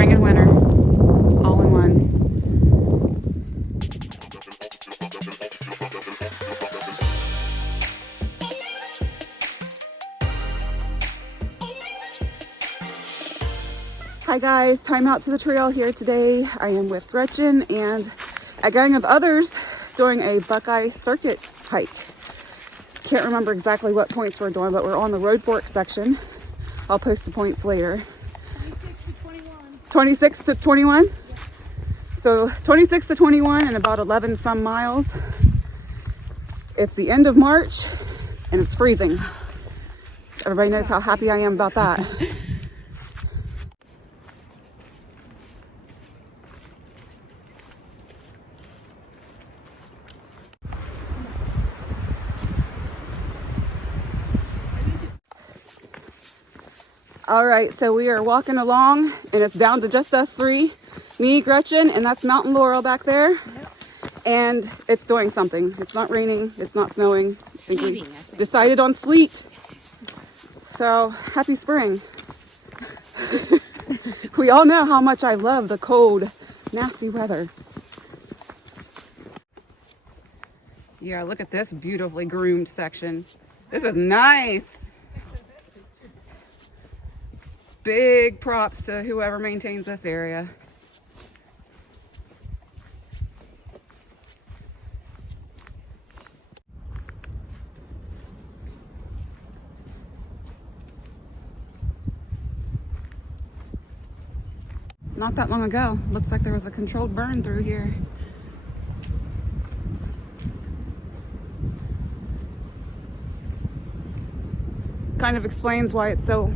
spring and winter all in one. Hi guys, time out to the trail here today. I am with Gretchen and a gang of others doing a Buckeye Circuit Hike. Can't remember exactly what points we're doing, but we're on the Road Fork section. I'll post the points later. 26 to 21? Yeah. So 26 to 21 and about 11 some miles. It's the end of March and it's freezing. So everybody knows how happy I am about that. All right, so we are walking along and it's down to just us three, me, Gretchen, and that's Mountain Laurel back there. Yep. And it's doing something. It's not raining, it's not snowing. I think we decided on sleet. So happy spring. We all know how much I love the cold, nasty weather. Yeah, look at this beautifully groomed section. This is nice. Big props to whoever maintains this area. Not that long ago, looks like there was a controlled burn through here. Kind of explains why it's so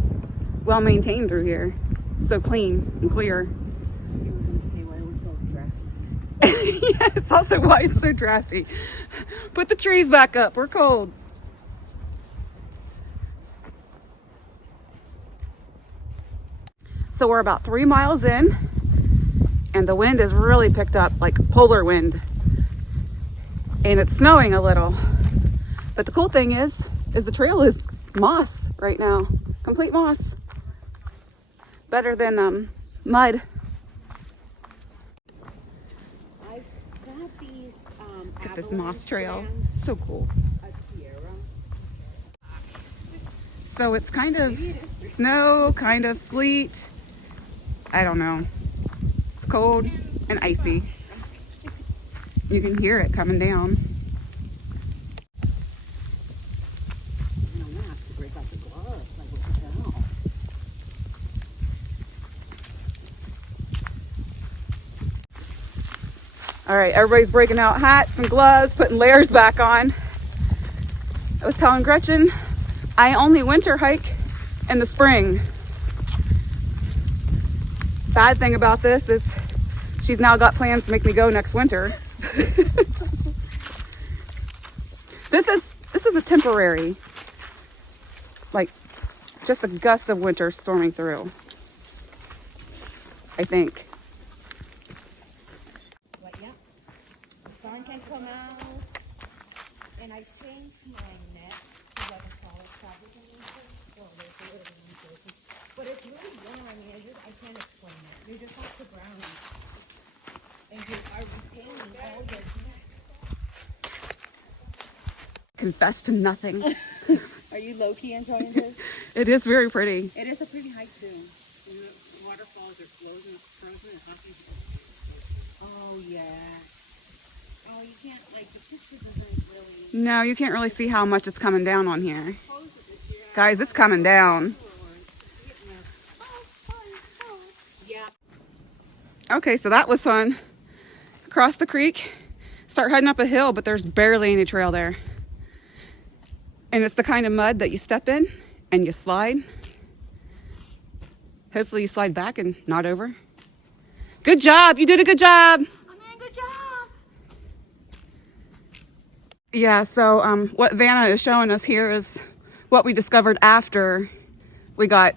well maintained through here. So clean and clear. You were going to say why it was so drafty. Yeah, it's also why it's so drafty. Put the trees back up, we're cold. So we're about 3 miles in and the wind has really picked up, like polar wind. And it's snowing a little. But the cool thing is the trail is moss right now. Complete moss. Better than mud. I've got these Look at this moss trail. So cool. So it's kind of snow, kind of sleet. I don't know. It's cold and icy. You can hear it coming down. All right, everybody's breaking out hats and gloves, putting layers back on. I was telling Gretchen, I only winter hike in the spring. Bad thing about this is she's now got plans to make me go next winter. This is a temporary, like just a gust of winter storming through, I think. Can come out, and I changed my net to like a solid fabric underneath. Well, there's a little bit of resources, but it's really warm. I mean, I can't explain it. You just have to ground it, and you are retaining all your net. Confess to nothing. Are you low-key enjoying this? It is very pretty. It is a pretty hike too. Waterfalls are frozen and nothing. Oh yeah. Oh, you can't, like, the picture doesn't really... No, you can't really see how much it's coming down on here. Guys, it's coming down. Yeah. Okay, so that was fun. Cross the creek, start heading up a hill, but there's barely any trail there. And it's the kind of mud that you step in and you slide. Hopefully you slide back and not over. Good job, you did a good job. Yeah, so what Vanna is showing us here is what we discovered after we got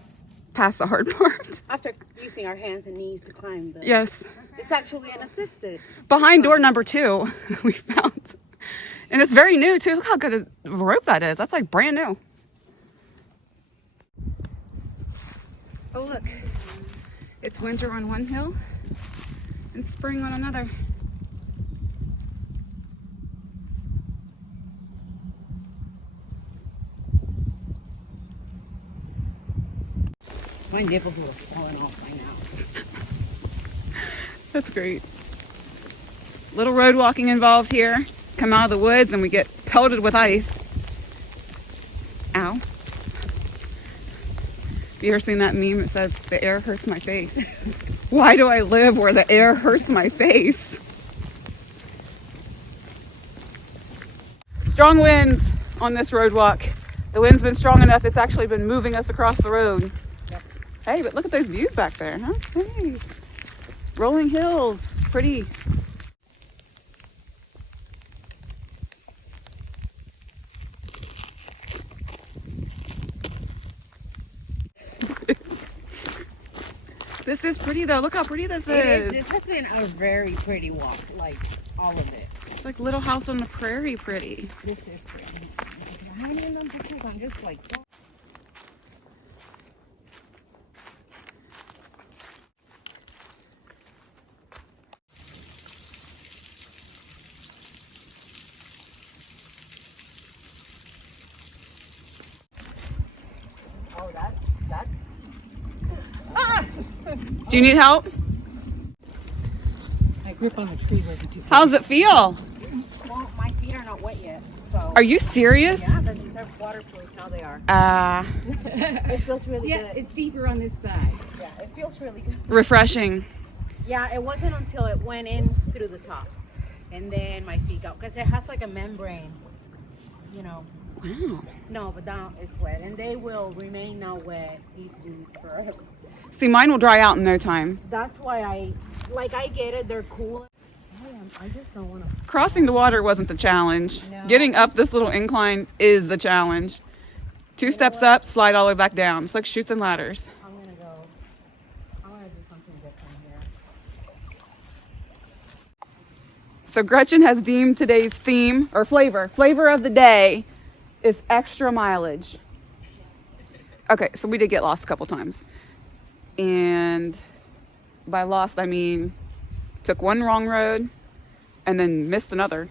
past the hard part. After using our hands and knees to climb the... Yes. It's actually an assisted. Behind door number 2, we found. And it's very new too. Look how good of a rope that is. That's like brand new. Oh look. It's winter on one hill and spring on another. My nipples are falling off by now. That's great. Little road walking involved here. Come out of the woods and we get pelted with ice. Ow. Have you ever seen that meme that says, the air hurts my face? Why do I live where the air hurts my face? Strong winds on this road walk. The wind's been strong enough, it's actually been moving us across the road. Yep. Hey, but look at those views back there, huh? Hey. Rolling hills, pretty. This is pretty though. Look how pretty this is. This has been a very pretty walk, like all of it. It's like Little House on the Prairie pretty. This is pretty. I haven't even done pictures. I'm just like, oh, that's. Do you need help? My grip on the tree wasn't too. How's it feel? Well, my feet are not wet yet, so. Are you serious? Yeah, but these are waterproof. Now they are. It feels really good. It's deeper on this side. Yeah, it feels really good. Refreshing. Yeah, it wasn't until it went in through the top. And then my feet got, because it has like a membrane, you know. Wow. No, but now it's wet. And they will remain now wet, these boots, forever. See, mine will dry out in no time. That's why I get it, they're cool. I just don't want to. Crossing the water wasn't the challenge. No. Getting up this little incline is the challenge. 2 steps up, slide all the way back down. It's like chutes and ladders. I'm going to go. I want to do something different here. So Gretchen has deemed today's theme, or flavor of the day is extra mileage. Okay, so we did get lost a couple times. And by lost, I mean took one wrong road and then missed another.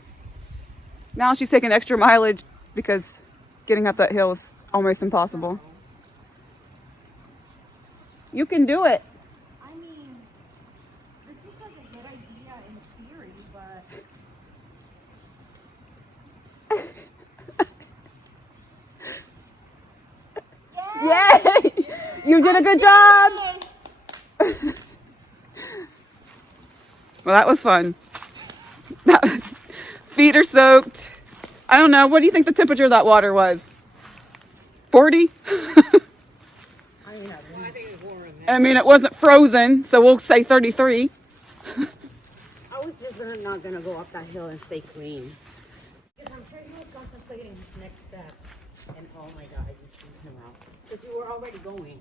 Now she's taking extra mileage because getting up that hill is almost impossible. You can do it. I mean, this is like a good idea in theory, but. Yay! You did a good job. Well, that was fun. Feet are soaked. I don't know. What do you think the temperature of that water was? 40? I mean, it wasn't frozen, so we'll say 33. I was just not going to go up that hill and stay clean. Because I'm sure he was contemplating his next step. And oh my God, you freaked him out. Because you were already going.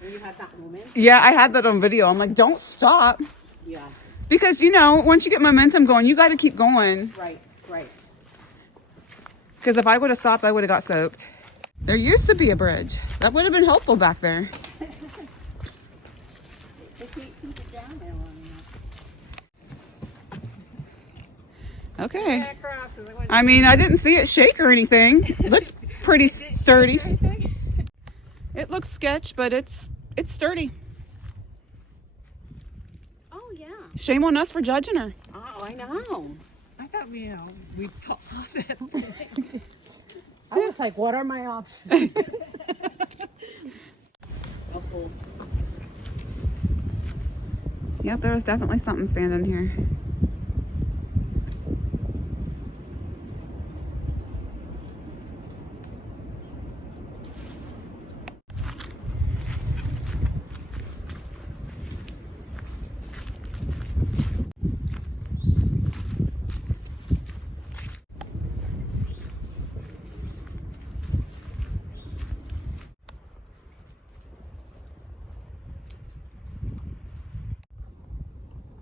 When you had that moment. Yeah, I had that on video. I'm like, don't stop. Yeah. Because, you know, once you get momentum going, you got to keep going. Right. Because if I would have stopped, I would have got soaked. There used to be a bridge. That would have been helpful back there. Okay. I mean, I didn't see it shake or anything. It looked pretty sturdy. It looks sketch, but it's sturdy. Oh, yeah. Shame on us for judging her. Oh, I know. I thought, we talked about it. I was like, what are my options? Oh, cool. Yep, there was definitely something standing here.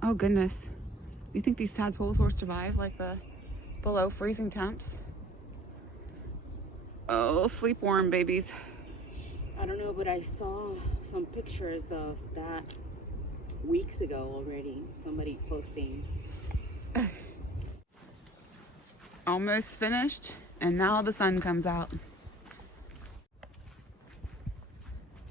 Oh goodness. You think these tadpoles will survive like the below freezing temps? Oh, sleep warm babies. I don't know, but I saw some pictures of that weeks ago already. Somebody posting. Almost finished, and now the sun comes out.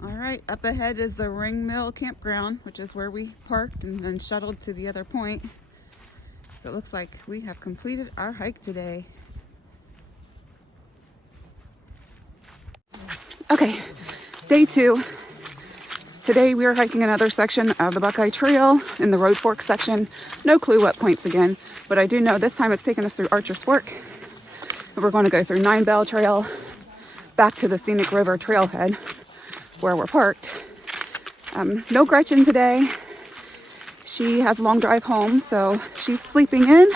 All right, up ahead is the Ring Mill Campground, which is where we parked and then shuttled to the other point. So it looks like we have completed our hike today. Okay, day 2. Today we are hiking another section of the Buckeye Trail in the Road Fork section. No clue what points again, but I do know this time it's taking us through Archer's Fork. And we're going to go through 9 Belle Trail back to the Scenic River Trailhead where we're parked. No Gretchen today. She has a long drive home, so she's sleeping in,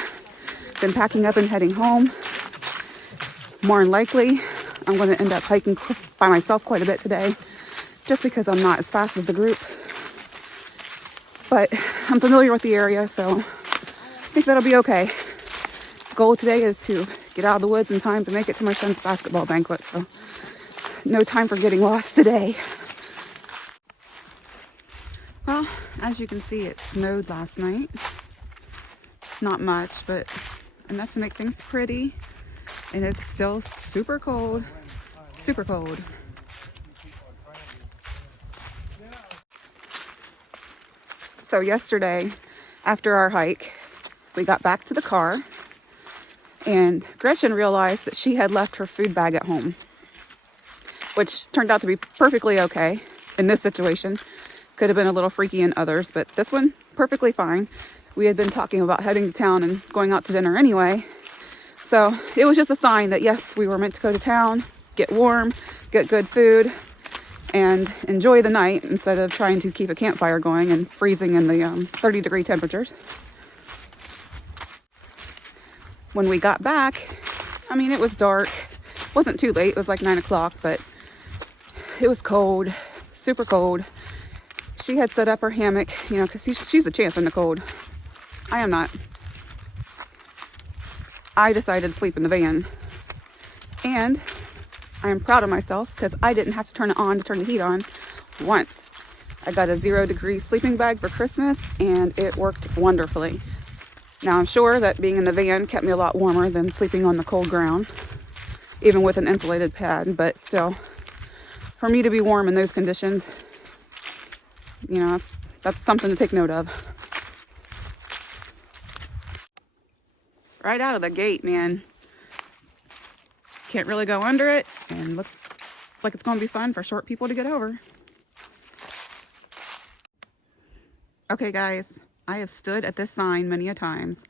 then packing up and heading home. More than likely, I'm going to end up hiking by myself quite a bit today, just because I'm not as fast as the group. But I'm familiar with the area, so I think that'll be okay. The goal today is to get out of the woods in time to make it to my son's basketball banquet, so no time for getting lost today. Well, as you can see, it snowed last night. Not much, but enough to make things pretty. And it's still super cold. Super cold. So yesterday, after our hike, we got back to the car, and Gretchen realized that she had left her food bag at home, which turned out to be perfectly okay in this situation. Could have been a little freaky in others, but this one, perfectly fine. We had been talking about heading to town and going out to dinner anyway. So it was just a sign that yes, we were meant to go to town, get warm, get good food, and enjoy the night instead of trying to keep a campfire going and freezing in the 30-degree temperatures. When we got back, I mean, it was dark. It wasn't too late. It was like 9 o'clock, but it was cold, super cold. She had set up her hammock, you know, because she's a champ in the cold. I am not. I decided to sleep in the van. And I am proud of myself because I didn't have to turn it on to turn the heat on once. I got a 0-degree sleeping bag for Christmas and it worked wonderfully. Now I'm sure that being in the van kept me a lot warmer than sleeping on the cold ground, even with an insulated pad, but still, for me to be warm in those conditions, you know, that's something to take note of. Right out of the gate, man. Can't really go under it, and looks like it's going to be fun for short people to get over. Okay, guys, I have stood at this sign many a times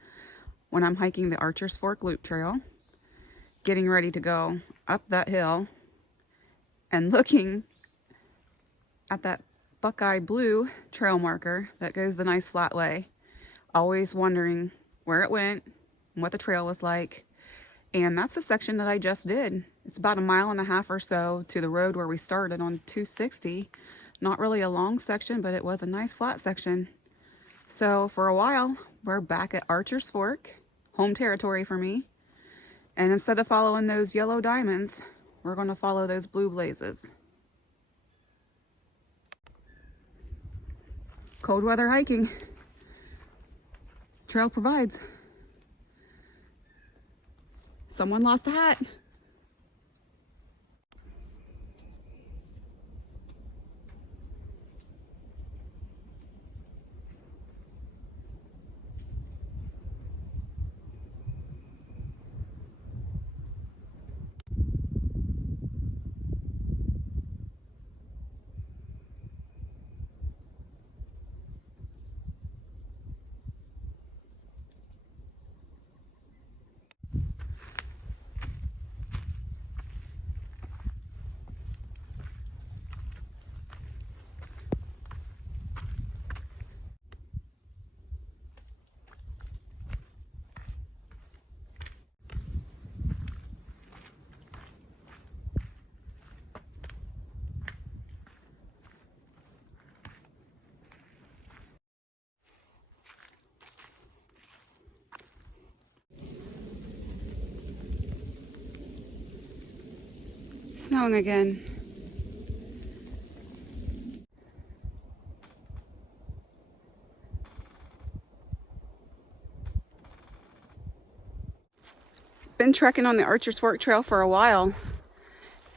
when I'm hiking the Archer's Fork Loop Trail, getting ready to go up that hill, and looking at that Buckeye blue trail marker that goes the nice flat way, always wondering where it went and what the trail was like. And that's the section that I just did. It's about 1.5 miles or so to the road where we started on 260. Not really a long section, but it was a nice flat section. So for a while, we're back at Archer's Fork, home territory for me. And instead of following those yellow diamonds, we're going to follow those blue blazes. Cold weather hiking. Trail provides. Someone lost a hat. Snowing again. been trekking on the Archer's Fork Trail for a while,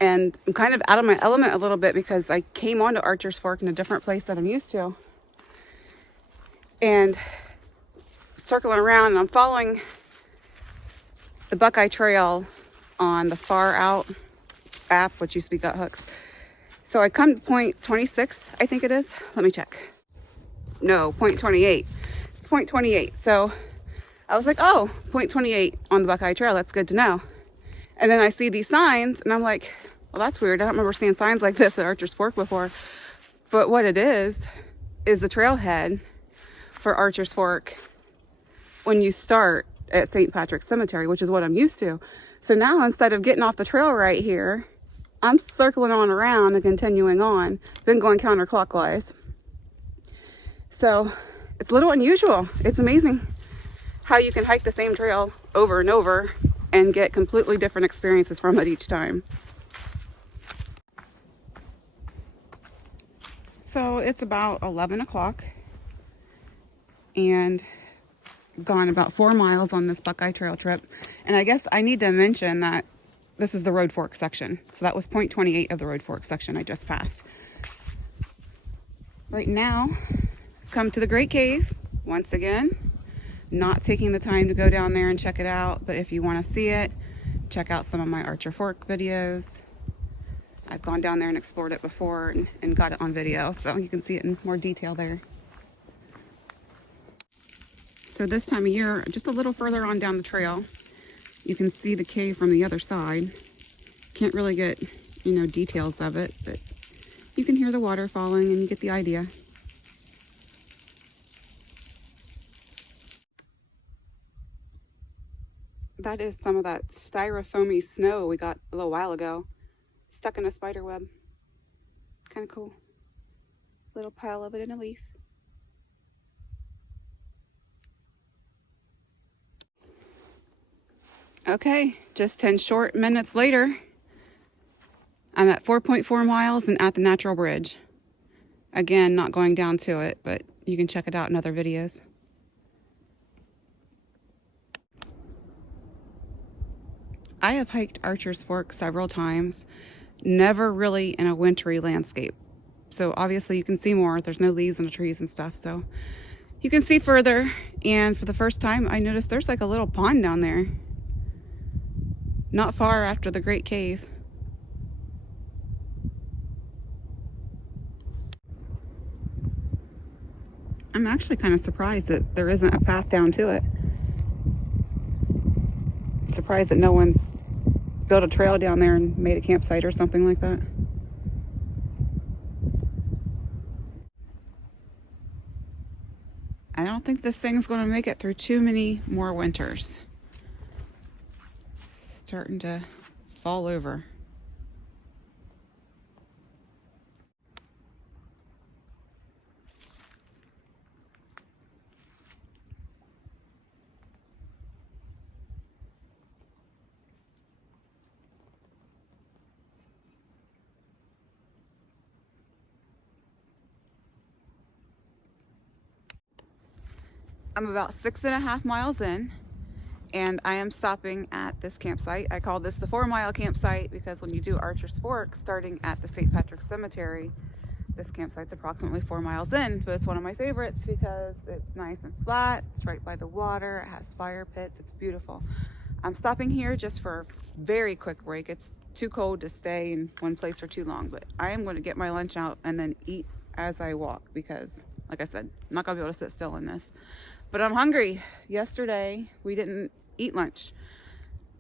and I'm kind of out of my element a little bit because I came onto Archer's Fork in a different place that I'm used to. And circling around, and I'm following the Buckeye Trail on the Far Out app, which used to be Gut Hooks. So I come to point 26, I think it is. Let me check. No, point 28. It's point 28. So I was like, oh, point 28 on the Buckeye Trail. That's good to know. And then I see these signs, and I'm like, well, that's weird. I don't remember seeing signs like this at Archer's Fork before. But what it is the trailhead for Archer's Fork when you start at St. Patrick's Cemetery, which is what I'm used to. So now instead of getting off the trail right here, I'm circling on around and continuing on. Been going counterclockwise. So it's a little unusual. It's amazing how you can hike the same trail over and over and get completely different experiences from it each time. So it's about 11 o'clock and gone about 4 miles on this Buckeye Trail trip. And I guess I need to mention that this is the Road Fork section. So that was point 28 of the Road Fork section I just passed. Right now, come to the Great Cave once again. Not taking the time to go down there and check it out, but if you want to see it, check out some of my Archer Fork videos. I've gone down there and explored it before and got it on video, so you can see it in more detail there. So this time of year, just a little further on down the trail, you can see the cave from the other side. Can't really get, details of it, but you can hear the water falling and you get the idea. That is some of that styrofoamy snow we got a little while ago, stuck in a spider web. Kind of cool. Little pile of it in a leaf. Okay, just 10 short minutes later, I'm at 4.4 miles and at the Natural Bridge. Again, not going down to it, but you can check it out in other videos. I have hiked Archer's Fork several times, never really in a wintry landscape. So obviously you can see more. There's no leaves on the trees and stuff, so you can see further. And for the first time, I noticed there's like a little pond down there. Not far after the Great Cave. I'm actually kind of surprised that there isn't a path down to it. Surprised that no one's built a trail down there and made a campsite or something like that. I don't think this thing's going to make it through too many more winters. Starting to fall over. I'm about 6.5 miles in, and I am stopping at this campsite. I call this the 4-mile campsite because when you do Archer's Fork, starting at the St. Patrick's Cemetery, this campsite's approximately 4 miles in, but it's one of my favorites because it's nice and flat, it's right by the water, it has fire pits, it's beautiful. I'm stopping here just for a very quick break. It's too cold to stay in one place for too long, but I am going to get my lunch out and then eat as I walk because, like I said, I'm not going to be able to sit still in this. But I'm hungry. Yesterday, we didn't eat lunch,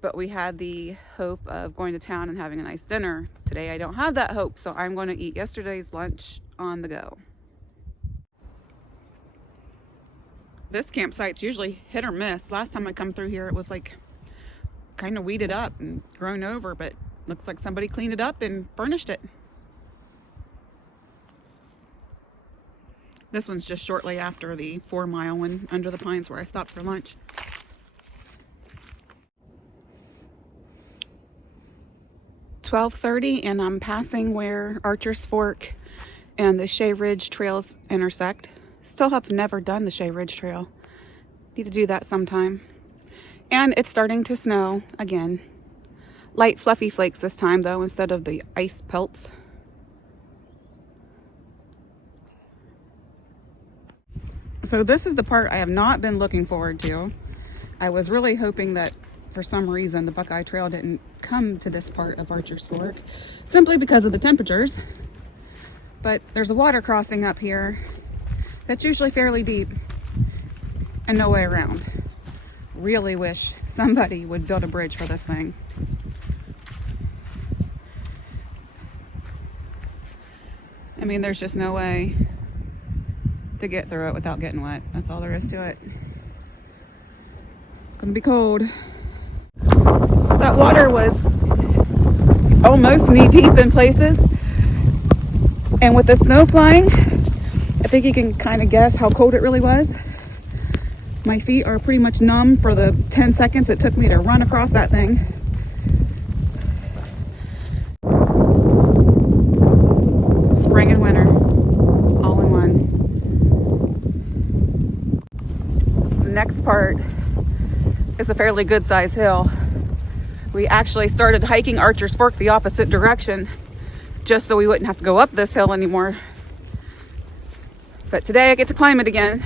but we had the hope of going to town and having a nice dinner. Today, I don't have that hope, so I'm going to eat yesterday's lunch on the go. This campsite's usually hit or miss. Last time I come through here, it was like kind of weeded up and grown over, but looks like somebody cleaned it up and furnished it. This one's just shortly after the 4-mile one under the pines where I stopped for lunch. "12:30 and I'm passing where Archer's Fork and the Shea Ridge trails intersect. Still have never done the Shea Ridge Trail. Need to do that sometime. And it's starting to snow again. Light fluffy flakes this time though, instead of the ice pelts. So this is the part I have not been looking forward to. I was really hoping that for some reason the Buckeye Trail didn't come to this part of Archer's Fork, simply because of the temperatures. But there's a water crossing up here that's usually fairly deep and no way around. Really wish somebody would build a bridge for this thing. I mean, there's just no way to get through it without getting wet. That's all there is to it. It's gonna be cold. That water was almost knee deep in places. And with the snow flying, I think you can kind of guess how cold it really was. My feet are pretty much numb for the 10 seconds it took me to run across that thing. Spring and winter, all in one. The next part is a fairly good sized hill. We actually started hiking Archer's Fork the opposite direction just so we wouldn't have to go up this hill anymore. But today I get to climb it again.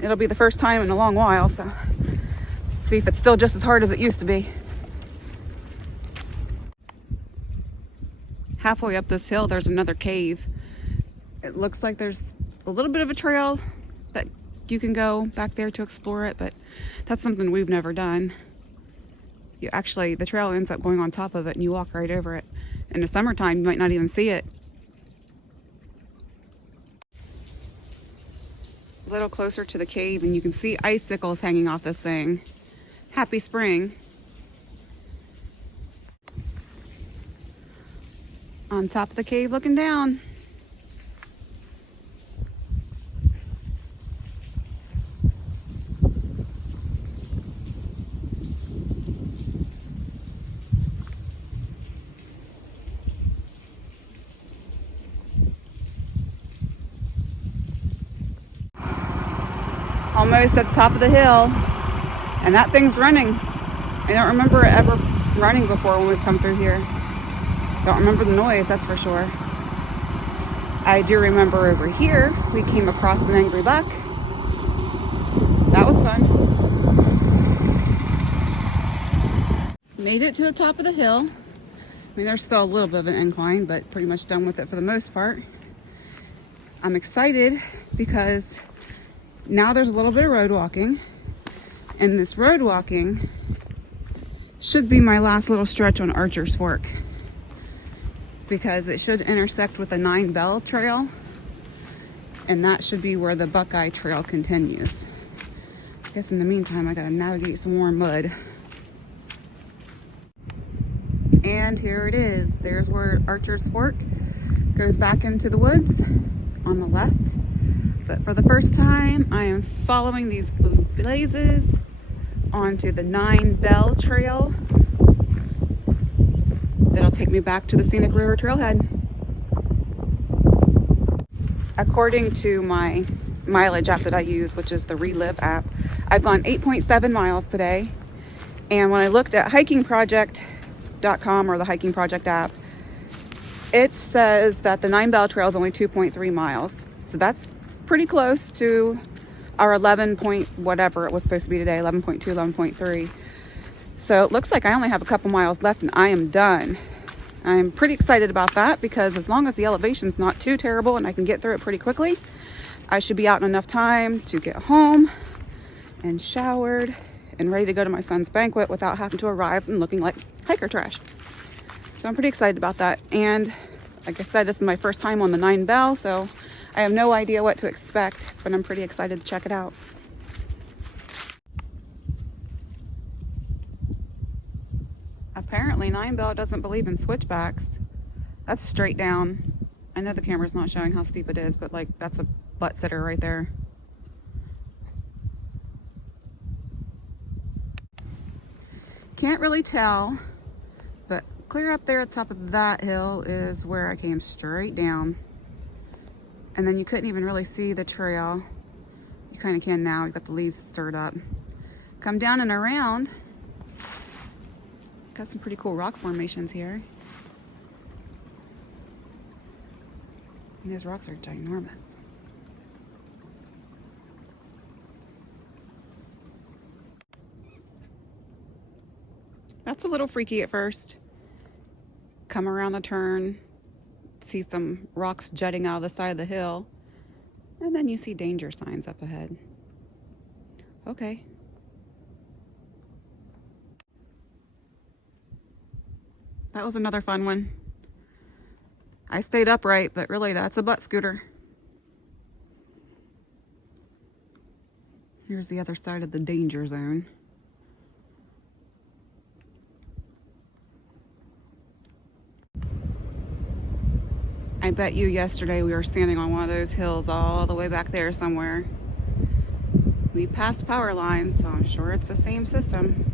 It'll be the first time in a long while, so see if it's still just as hard as it used to be. Halfway up this hill, there's another cave. It looks like there's a little bit of a trail that you can go back there to explore it, but that's something we've never done. The trail ends up going on top of it and you walk right over it. In the summertime, you might not even see it. A little closer to the cave and you can see icicles hanging off this thing. Happy spring. On top of the cave looking down. Almost at the top of the hill, and that thing's running. I don't remember it ever running before when we've come through here. Don't remember the noise, that's for sure. I do remember over here we came across an angry buck. That was fun. Made it to the top of the hill. I mean, there's still a little bit of an incline, but pretty much done with it for the most part. I'm excited because now there's a little bit of road walking, and this road walking should be my last little stretch on Archer's Fork because it should intersect with the 9 Belle Trail, and that should be where the Buckeye Trail continues. I guess in the meantime I gotta navigate some more mud. And here it is. There's where Archer's Fork goes back into the woods on the left. But for the first time, I am following these blue blazes onto the 9 Belle Trail. That'll take me back to the Scenic River Trailhead. According to my mileage app that I use, which is the Relive app, I've gone 8.7 miles today. And when I looked at hikingproject.com or the Hiking Project app, it says that the 9 Belle Trail is only 2.3 miles. So that's pretty close to our 11 point whatever it was supposed to be today, 11.2, 11.3. So it looks like I only have a couple miles left and I am done. I'm pretty excited about that because as long as the elevation's not too terrible and I can get through it pretty quickly, I should be out in enough time to get home and showered and ready to go to my son's banquet without having to arrive and looking like hiker trash. So I'm pretty excited about that. And like I said, this is my first time on the 9 Belle, so I have no idea what to expect, but I'm pretty excited to check it out. Apparently 9 Belle doesn't believe in switchbacks. That's straight down. I know the camera's not showing how steep it is, but like that's a butt sitter right there. Can't really tell, but clear up there at the top of that hill is where I came straight down. And then you couldn't even really see the trail. You kind of can now, you've got the leaves stirred up. Come down and around, Got some pretty cool rock formations here. And these rocks are ginormous. That's a little freaky at first. Come around the turn, see some rocks jutting out of the side of the hill, and then you see danger signs up ahead. Okay. That was another fun one. I stayed upright, but really that's a butt scooter. Here's the other side of the danger zone. I bet you yesterday we were standing on one of those hills all the way back there somewhere. We passed power lines, so I'm sure it's the same system.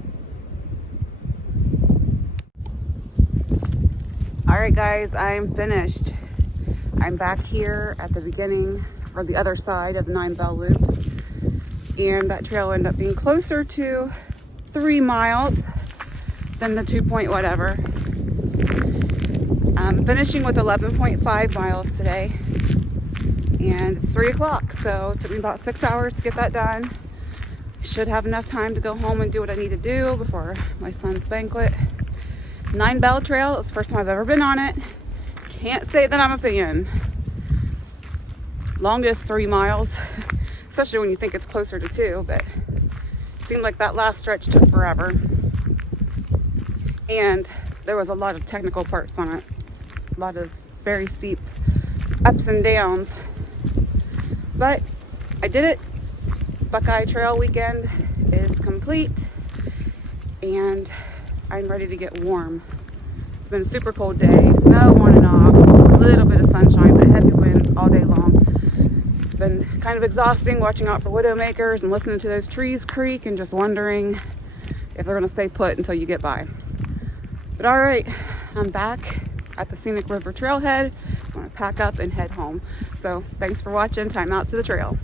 Alright guys, I'm finished. I'm back here at the beginning, or the other side of the 9 Belle Loop. And that trail ended up being closer to 3 miles than the 2 point whatever. I'm finishing with 11.5 miles today. And it's 3 o'clock, so it took me about 6 hours to get that done. Should have enough time to go home and do what I need to do before my son's banquet. 9 Belle Trail, it's the first time I've ever been on it. Can't say that I'm a fan. Longest 3 miles, especially when you think it's closer to 2, but it seemed like that last stretch took forever. And there was a lot of technical parts on it. A lot of very steep ups and downs. But I did it. Buckeye Trail weekend is complete. And I'm ready to get warm. It's been a super cold day, snow on and off, a little bit of sunshine, but heavy winds all day long. It's been kind of exhausting watching out for widowmakers and listening to those trees creak and just wondering if they're gonna stay put until you get by. But all right, I'm back at the Scenic River Trailhead. I'm gonna pack up and head home. So thanks for watching. Time out to the trail.